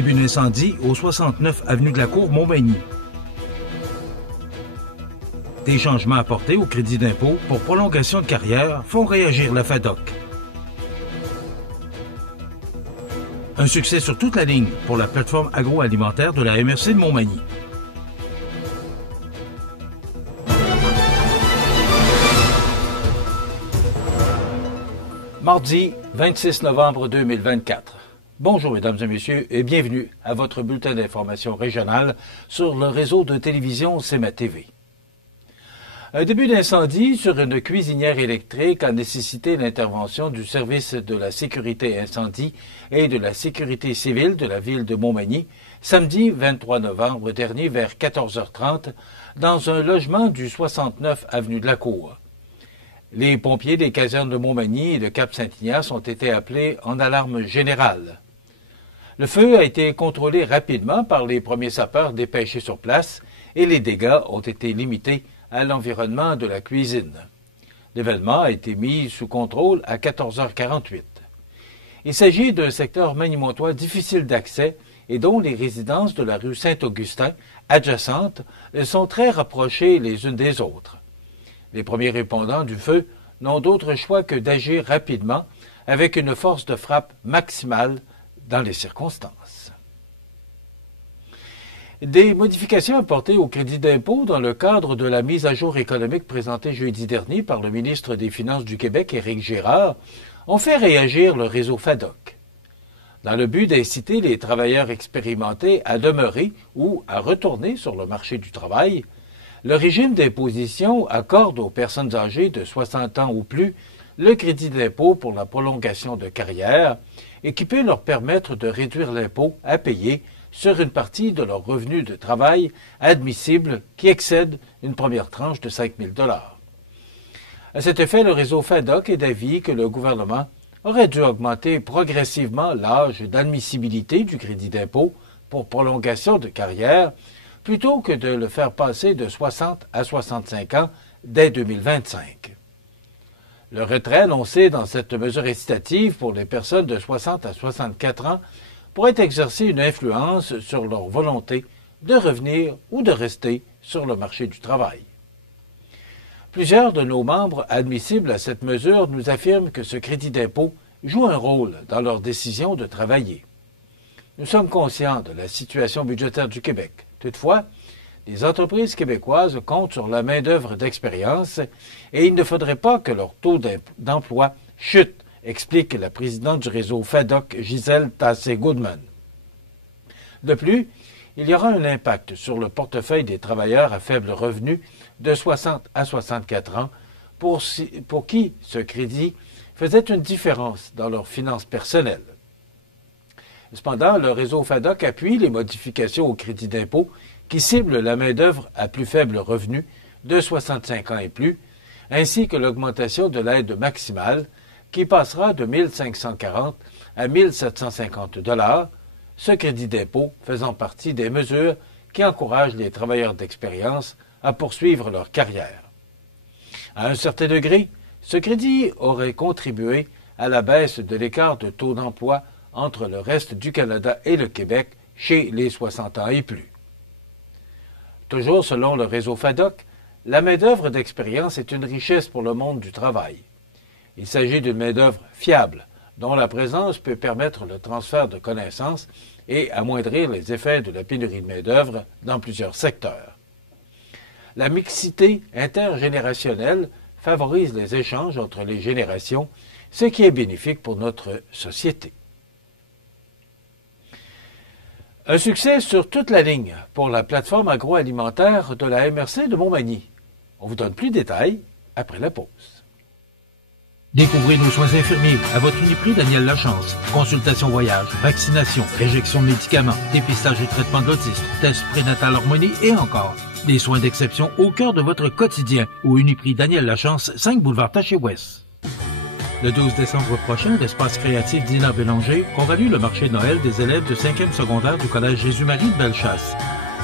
Début d'incendie au 69 avenue de la Cour, Montmagny. Des changements apportés au crédit d'impôt pour prolongation de carrière font réagir la FADOC. Un succès sur toute la ligne pour la plateforme agroalimentaire de la MRC de Montmagny. Mardi 26 novembre 2024. Bonjour mesdames et messieurs et bienvenue à votre bulletin d'information régionale sur le réseau de télévision CMA TV. Un début d'incendie sur une cuisinière électrique a nécessité l'intervention du service de la sécurité incendie et de la sécurité civile de la ville de Montmagny samedi 23 novembre dernier vers 14h30 dans un logement du 69 avenue de la Cour. Les pompiers des casernes de Montmagny et de Cap-Saint-Ignace ont été appelés en alarme générale. Le feu a été contrôlé rapidement par les premiers sapeurs dépêchés sur place et les dégâts ont été limités à l'environnement de la cuisine. L'événement a été mis sous contrôle à 14h48. Il s'agit d'un secteur magnimontois difficile d'accès et dont les résidences de la rue Saint-Augustin, adjacentes, sont très rapprochées les unes des autres. Les premiers répondants du feu n'ont d'autre choix que d'agir rapidement avec une force de frappe maximale dans les circonstances. Des modifications apportées au crédit d'impôt dans le cadre de la mise à jour économique présentée jeudi dernier par le ministre des Finances du Québec, Éric Girard, ont fait réagir le réseau FADOC. Dans le but d'inciter les travailleurs expérimentés à demeurer ou à retourner sur le marché du travail, le régime d'imposition accorde aux personnes âgées de 60 ans ou plus le crédit d'impôt pour la prolongation de carrière et qui peut leur permettre de réduire l'impôt à payer sur une partie de leur revenu de travail admissible qui excède une première tranche de 5 000 $. À cet effet, le réseau FADOC est d'avis que le gouvernement aurait dû augmenter progressivement l'âge d'admissibilité du crédit d'impôt pour prolongation de carrière plutôt que de le faire passer de 60 à 65 ans dès 2025. Le retrait annoncé dans cette mesure incitative pour les personnes de 60 à 64 ans pourrait exercer une influence sur leur volonté de revenir ou de rester sur le marché du travail. Plusieurs de nos membres admissibles à cette mesure nous affirment que ce crédit d'impôt joue un rôle dans leur décision de travailler. Nous sommes conscients de la situation budgétaire du Québec. Toutefois, les entreprises québécoises comptent sur la main-d'œuvre d'expérience et il ne faudrait pas que leur taux d'emploi chute, explique la présidente du réseau FADOC, Gisèle Tassé-Goodman. De plus, il y aura un impact sur le portefeuille des travailleurs à faible revenu de 60 à 64 ans pour qui ce crédit faisait une différence dans leurs finances personnelles. Cependant, le réseau FADOC appuie les modifications au crédit d'impôt qui ciblent la main-d'œuvre à plus faible revenu de 65 ans et plus, ainsi que l'augmentation de l'aide maximale qui passera de 1 540 à 1 750 $, ce crédit d'impôt faisant partie des mesures qui encouragent les travailleurs d'expérience à poursuivre leur carrière. À un certain degré, ce crédit aurait contribué à la baisse de l'écart de taux d'emploi entre le reste du Canada et le Québec chez les 60 ans et plus. Toujours selon le réseau FADOC, la main-d'œuvre d'expérience est une richesse pour le monde du travail. Il s'agit d'une main-d'œuvre fiable, dont la présence peut permettre le transfert de connaissances et amoindrir les effets de la pénurie de main-d'œuvre dans plusieurs secteurs. La mixité intergénérationnelle favorise les échanges entre les générations, ce qui est bénéfique pour notre société. Un succès sur toute la ligne pour la plateforme agroalimentaire de la MRC de Montmagny. On vous donne plus de détails après la pause. Découvrez nos soins infirmiers à votre Uniprix Daniel Lachance. Consultation voyage, vaccination, injection de médicaments, dépistage et traitement de l'autisme, test prénatal harmonie et encore. Des soins d'exception au cœur de votre quotidien au Uniprix Daniel Lachance, 5 boulevard Taché-Ouest. Le 12 décembre prochain, l'espace créatif Dina Bélanger convalue le marché de Noël des élèves de 5e secondaire du Collège Jésus-Marie de Bellechasse.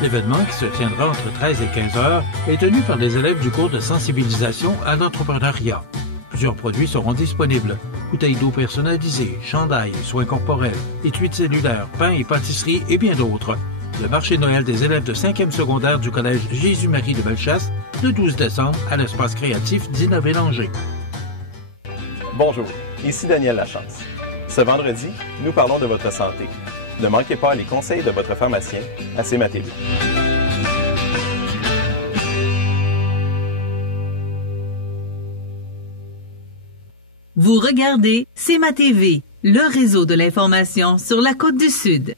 L'événement, qui se tiendra entre 13 et 15 heures, est tenu par les élèves du cours de sensibilisation à l'entrepreneuriat. Plusieurs produits seront disponibles. bouteilles d'eau personnalisées, chandails, soins corporels, étuis cellulaires, pain et pâtisseries et bien d'autres. Le marché de Noël des élèves de 5e secondaire du collège Jésus-Marie de Bellechasse, le 12 décembre, à l'espace créatif d'Ina Bélanger. Bonjour, ici Daniel Lachance. Ce vendredi, nous parlons de votre santé. Ne manquez pas les conseils de votre pharmacien à CMA TV. Vous regardez CMA TV, le réseau de l'information sur la Côte-du-Sud.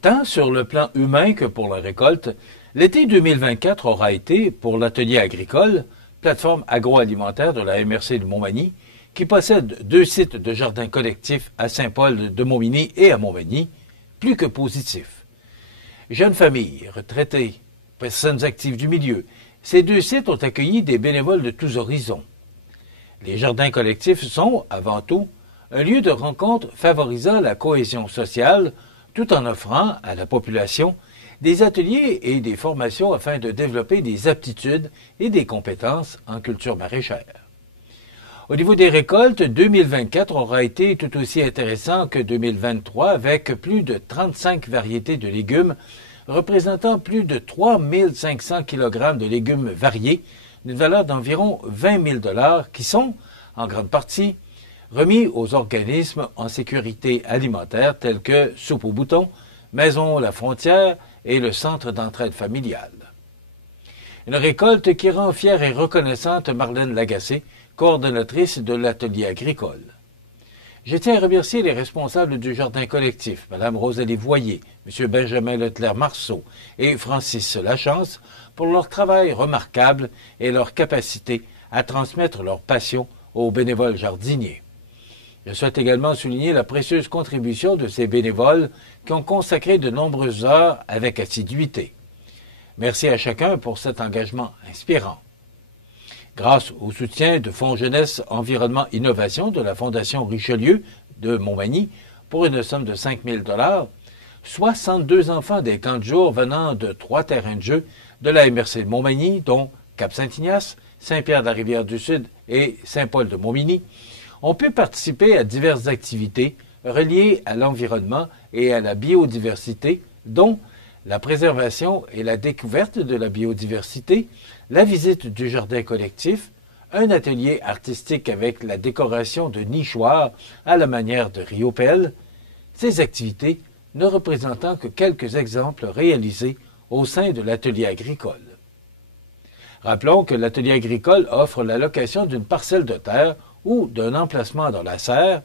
Tant sur le plan humain que pour la récolte, l'été 2024 aura été, pour l'atelier agricole, plateforme agroalimentaire de la MRC de Montmagny, qui possède 2 sites de jardins collectifs à Saint-Paul de Montmagny et à Montmagny, plus que positif. Jeunes familles, retraités, personnes actives du milieu, ces 2 sites ont accueilli des bénévoles de tous horizons. Les jardins collectifs sont, avant tout, un lieu de rencontre favorisant la cohésion sociale, tout en offrant à la population des ateliers et des formations afin de développer des aptitudes et des compétences en culture maraîchère. Au niveau des récoltes, 2024 aura été tout aussi intéressant que 2023 avec plus de 35 variétés de légumes représentant plus de 3 500 kg de légumes variés d'une valeur d'environ 20 000 $ qui sont, en grande partie, remis aux organismes en sécurité alimentaire tels que Soupe aux boutons, Maison La Frontière et le Centre d'entraide familiale. Une récolte qui rend fière et reconnaissante Marlène Lagacé, coordonnatrice de l'atelier agricole. Je tiens à remercier les responsables du jardin collectif, Mme Rosalie Voyer, M. Benjamin Leclerc-Marceau et Francis Lachance, pour leur travail remarquable et leur capacité à transmettre leur passion aux bénévoles jardiniers. Je souhaite également souligner la précieuse contribution de ces bénévoles qui ont consacré de nombreuses heures avec assiduité. Merci à chacun pour cet engagement inspirant. Grâce au soutien de Fonds Jeunesse Environnement Innovation de la Fondation Richelieu de Montmagny pour une somme de 5 000 $, 62 enfants des camps de jour venant de 3 terrains de jeu de la MRC de Montmagny, dont Cap-Saint-Ignace, Saint-Pierre-de-la-Rivière-du-Sud et Saint-Paul de Montmagny, ont pu participer à diverses activités reliées à l'environnement et à la biodiversité, dont la préservation et la découverte de la biodiversité, la visite du jardin collectif, un atelier artistique avec la décoration de nichoirs à la manière de Riopelle, ces activités ne représentant que quelques exemples réalisés au sein de l'atelier agricole. Rappelons que l'atelier agricole offre la location d'une parcelle de terre ou d'un emplacement dans la serre,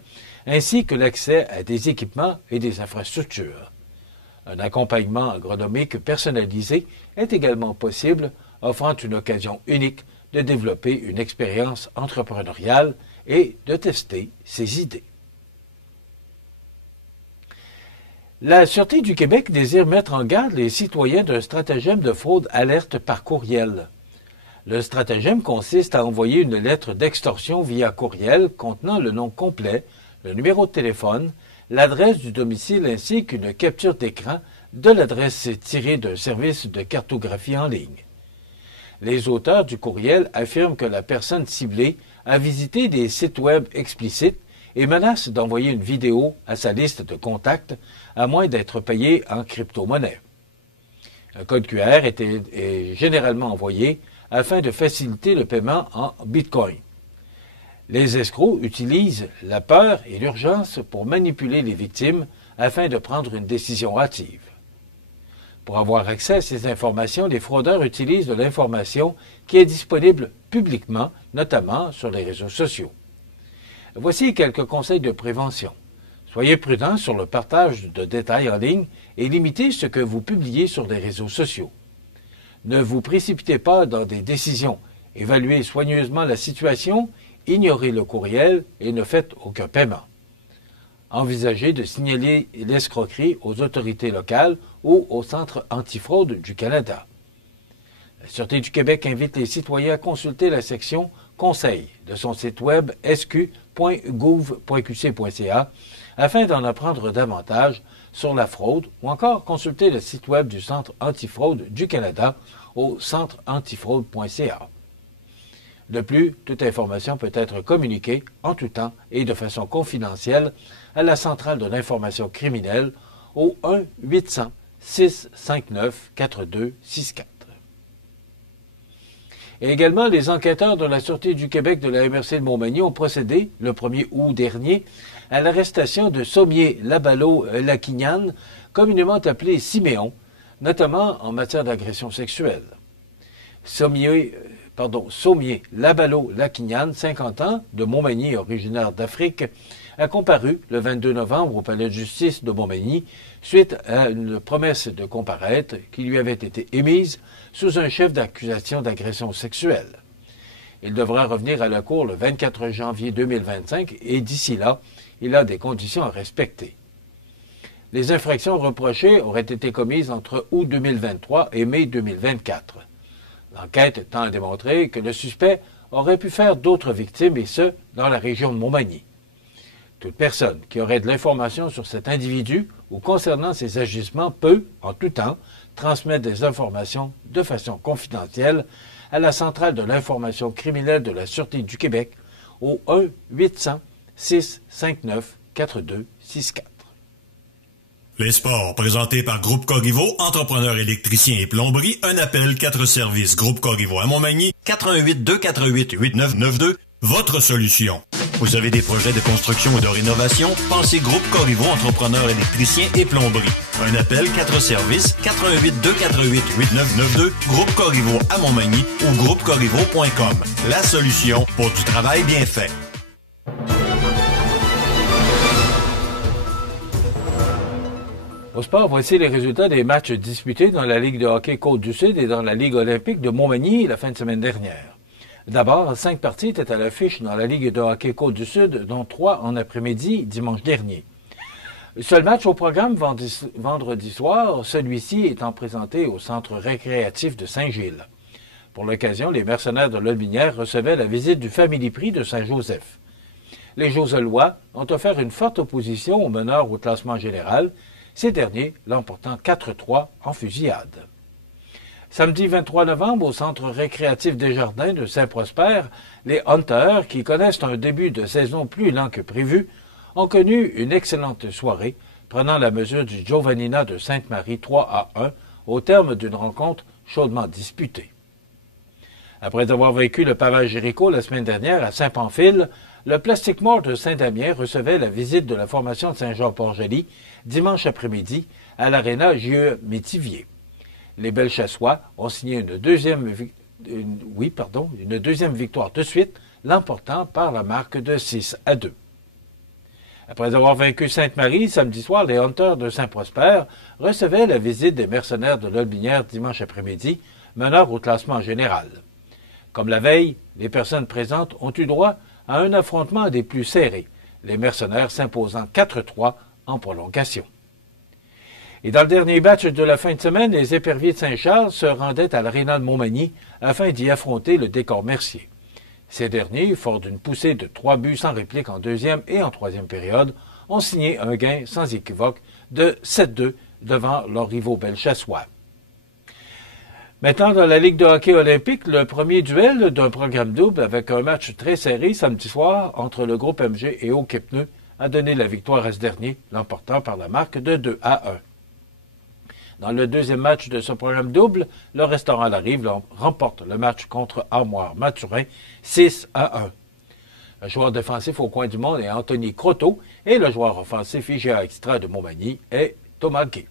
ainsi que l'accès à des équipements et des infrastructures. Un accompagnement agronomique personnalisé est également possible, offrant une occasion unique de développer une expérience entrepreneuriale et de tester ses idées. La Sûreté du Québec désire mettre en garde les citoyens d'un stratagème de fraude alerte par courriel. Le stratagème consiste à envoyer une lettre d'extorsion via courriel contenant le nom complet, le numéro de téléphone, l'adresse du domicile ainsi qu'une capture d'écran de l'adresse tirée d'un service de cartographie en ligne. Les auteurs du courriel affirment que la personne ciblée a visité des sites web explicites et menace d'envoyer une vidéo à sa liste de contacts à moins d'être payé en crypto-monnaie. Un code QR est généralement envoyé afin de faciliter le paiement en Bitcoin. Les escrocs utilisent la peur et l'urgence pour manipuler les victimes afin de prendre une décision hâtive. Pour avoir accès à ces informations, les fraudeurs utilisent de l'information qui est disponible publiquement, notamment sur les réseaux sociaux. Voici quelques conseils de prévention. Soyez prudents sur le partage de détails en ligne et limitez ce que vous publiez sur les réseaux sociaux. Ne vous précipitez pas dans des décisions. Évaluez soigneusement la situation, ignorez le courriel et ne faites aucun paiement. Envisagez de signaler l'escroquerie aux autorités locales ou au Centre antifraude du Canada. La Sûreté du Québec invite les citoyens à consulter la section Conseils de son site web sq.gouv.qc.ca afin d'en apprendre davantage sur la fraude ou encore consulter le site web du Centre antifraude du Canada au centreantifraude.ca. De plus, toute information peut être communiquée en tout temps et de façon confidentielle à la centrale de l'information criminelle au 1-800-659-4264. Et également, les enquêteurs de la Sûreté du Québec de la MRC de Montmagny ont procédé, le 1er août dernier, à l'arrestation de Sommier Labalo-Lacquignan, communément appelé Siméon, notamment en matière d'agression sexuelle. Sommier Labalo-Lacquignan, 50 ans, de Montmagny, originaire d'Afrique, a comparu le 22 novembre au palais de justice de Montmagny suite à une promesse de comparaître qui lui avait été émise sous un chef d'accusation d'agression sexuelle. Il devra revenir à la cour le 24 janvier 2025 et d'ici là, il a des conditions à respecter. Les infractions reprochées auraient été commises entre août 2023 et mai 2024. L'enquête tend à démontrer que le suspect aurait pu faire d'autres victimes, et ce, dans la région de Montmagny. Toute personne qui aurait de l'information sur cet individu ou concernant ses agissements peut, en tout temps, transmettre des informations de façon confidentielle à la centrale de l'information criminelle de la Sûreté du Québec au 1-800-659-4264. Les sports, présentés par Groupe Corriveau, entrepreneur électricien et plomberie, un appel, 4 services. Groupe Corriveau à Montmagny, 418-248-8992, votre solution. Vous avez des projets de construction ou de rénovation? Pensez Groupe Corriveau, entrepreneur électricien et plomberie. Un appel, 4 services, 418-248-8992, Groupe Corriveau à Montmagny ou groupecorriveau.com. La solution pour du travail bien fait. Au sport, voici les résultats des matchs disputés dans la Ligue de hockey Côte-du-Sud et dans la Ligue olympique de Montmagny la fin de semaine dernière. D'abord, 5 parties étaient à l'affiche dans la Ligue de hockey Côte-du-Sud, dont 3 en après-midi dimanche dernier. Seul match au programme vendredi soir, celui-ci étant présenté au centre récréatif de Saint-Gilles. Pour l'occasion, les mercenaires de Lotbinière recevaient la visite du Family Prix de Saint-Joseph. Les Joselois ont offert une forte opposition aux meneurs au classement général, ces derniers l'emportant 4-3 en fusillade. Samedi 23 novembre, au centre récréatif des Jardins de Saint-Prosper, les Hunters, qui connaissent un début de saison plus lent que prévu, ont connu une excellente soirée, prenant la mesure du Giovannina de Sainte-Marie 3-1 au terme d'une rencontre chaudement disputée. Après avoir vaincu le Pavage Jéricho la semaine dernière à Saint-Pamphile, le Plastic Mort de Saint-Damien recevait la visite de la formation de Saint-Jean-Port-Joli dimanche après-midi à l'Aréna J.E. Métivier. Les Belchassois ont signé une deuxième victoire de suite, l'emportant par la marque de 6-2. Après avoir vaincu Sainte-Marie, samedi soir, les Hunters de Saint-Prosper recevaient la visite des mercenaires de Lotbinière dimanche après-midi, meneurs au classement général. Comme la veille, les personnes présentes ont eu droit à un affrontement des plus serrés, les mercenaires s'imposant 4-3 en prolongation. Et dans le dernier match de la fin de semaine, les éperviers de Saint-Charles se rendaient à l'Aréna de Montmagny afin d'y affronter le Décor Mercier. Ces derniers, forts d'une poussée de 3 buts sans réplique en deuxième et en troisième période, ont signé un gain sans équivoque de 7-2 devant leurs rivaux belchassois. Maintenant, dans la Ligue de hockey olympique, le premier duel d'un programme double avec un match très serré samedi soir entre le groupe MG et Haut-Kepneu a donné la victoire à ce dernier, l'emportant par la marque de 2-1. Dans le deuxième match de ce programme double, le restaurant Larive remporte le match contre Armoire-Mathurin 6-1. Le joueur défensif au coin du monde est Anthony Croteau et le joueur offensif IGA Extra de Montmagny est Thomas Gay.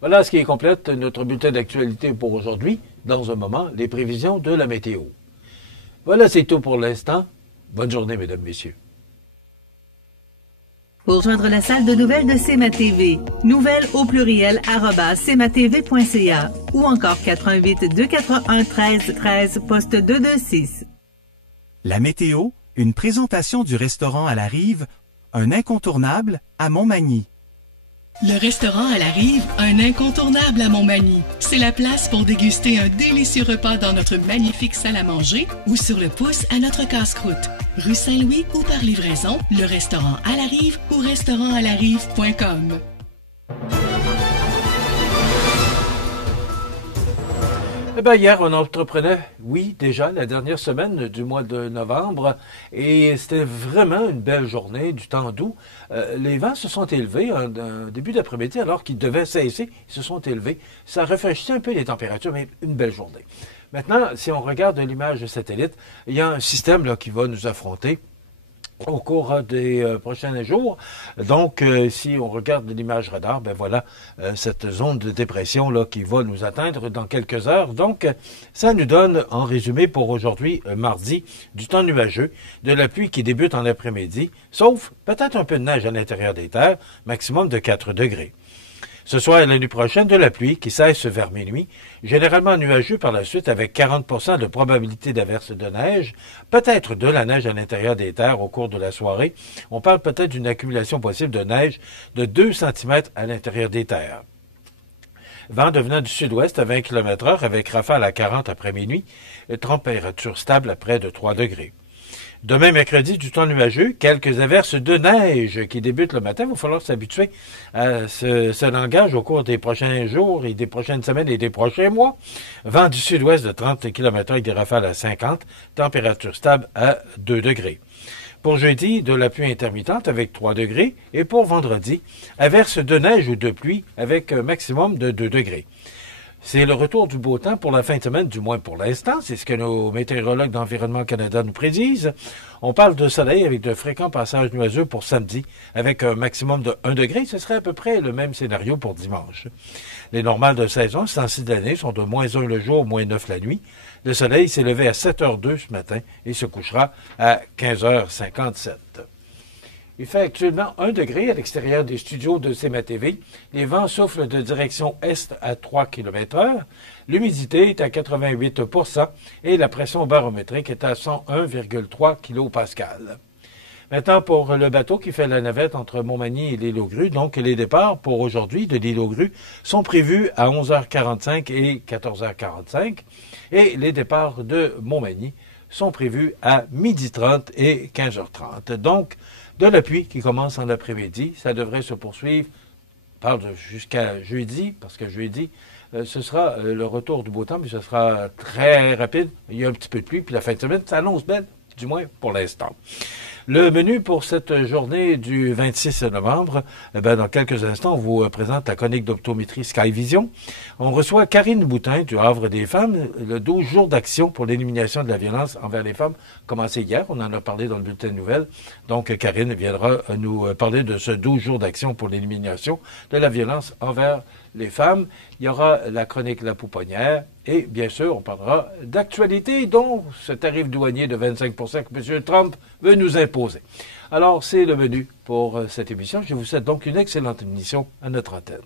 Voilà ce qui complète notre bulletin d'actualité pour aujourd'hui. Dans un moment, les prévisions de la météo. Voilà, c'est tout pour l'instant. Bonne journée, mesdames, messieurs. Pour rejoindre la salle de nouvelles de CMA-TV, nouvelles au pluriel @cmatv.ca ou encore 418-281-1313, poste 226. La météo, une présentation du restaurant à la Rive, un incontournable à Montmagny. Le restaurant à la Rive, un incontournable à Montmagny. C'est la place pour déguster un délicieux repas dans notre magnifique salle à manger ou sur le pouce à notre casse-croûte. Rue Saint-Louis ou par livraison, le restaurant à la Rive ou restaurantalarive.com. Eh bien, hier, on entreprenait, oui, déjà, la dernière semaine du mois de novembre, et c'était vraiment une belle journée, du temps doux. Les vents se sont élevés en début d'après-midi, alors qu'ils devaient cesser, ils se sont élevés. Ça rafraîchissait un peu les températures, mais une belle journée. Maintenant, si on regarde l'image de satellite, il y a un système là, qui va nous affronter au cours des prochains jours. Donc, si on regarde l'image radar, ben voilà cette zone de dépression là qui va nous atteindre dans quelques heures. Donc, ça nous donne, en résumé pour aujourd'hui, mardi, du temps nuageux, de la pluie qui débute en après-midi, sauf peut-être un peu de neige à l'intérieur des terres, maximum de 4 degrés. Ce soir et la nuit prochaine, de la pluie qui cesse vers minuit, généralement nuageux par la suite avec 40% de probabilité d'averse de neige, peut-être de la neige à l'intérieur des terres au cours de la soirée. On parle peut-être d'une accumulation possible de neige de 2 cm à l'intérieur des terres. Vent devenant du sud-ouest à 20 km/h avec rafale à 40 après minuit, température stable à près de 3 degrés. Demain, mercredi, du temps nuageux, quelques averses de neige qui débutent le matin. Il va falloir s'habituer à ce langage au cours des prochains jours et des prochaines semaines et des prochains mois. Vent du sud-ouest de 30 km avec des rafales à 50, température stable à 2 degrés. Pour jeudi, de la pluie intermittente avec 3 degrés. Et pour vendredi, averses de neige ou de pluie avec un maximum de 2 degrés. C'est le retour du beau temps pour la fin de semaine, du moins pour l'instant. C'est ce que nos météorologues d'Environnement Canada nous prédisent. On parle de soleil avec de fréquents passages nuageux pour samedi, avec un maximum de 1 degré. Ce serait à peu près le même scénario pour dimanche. Les normales de saison, ce temps-ci de l'année, sont de moins 1 le jour, moins 9 la nuit. Le soleil s'est levé à 7h02 ce matin et se couchera à 15h57. Il fait actuellement 1 degré à l'extérieur des studios de CMA-TV. Les vents soufflent de direction est à 3 km/h. L'humidité est à 88% et la pression barométrique est à 101,3 kPa. Maintenant, pour le bateau qui fait la navette entre Montmagny et l'île aux Grues, donc les départs pour aujourd'hui de l'île aux Grues sont prévus à 11h45 et 14h45. Et les départs de Montmagny sont prévus à 12h30 et 15h30. Donc, de la pluie qui commence en après-midi, ça devrait se poursuivre, on parle jusqu'à jeudi, parce que jeudi, ce sera le retour du beau temps, mais ce sera très rapide. Il y a un petit peu de pluie, puis la fin de semaine s'annonce belle, du moins pour l'instant. Le menu pour cette journée du 26 novembre, dans quelques instants, on vous présente la chronique d'optométrie Skyvision. On reçoit Karine Boutin du Havre des femmes, le 12 jours d'action pour l'élimination de la violence envers les femmes, commencé hier, on en a parlé dans le bulletin de nouvelles. Donc Karine viendra nous parler de ce 12 jours d'action pour l'élimination de la violence envers les femmes. Il y aura la chronique La Pouponnière et, bien sûr, on parlera d'actualité, dont ce tarif douanier de 25% que M. Trump veut nous imposer. Alors, c'est le menu pour cette émission. Je vous souhaite donc une excellente émission à notre antenne.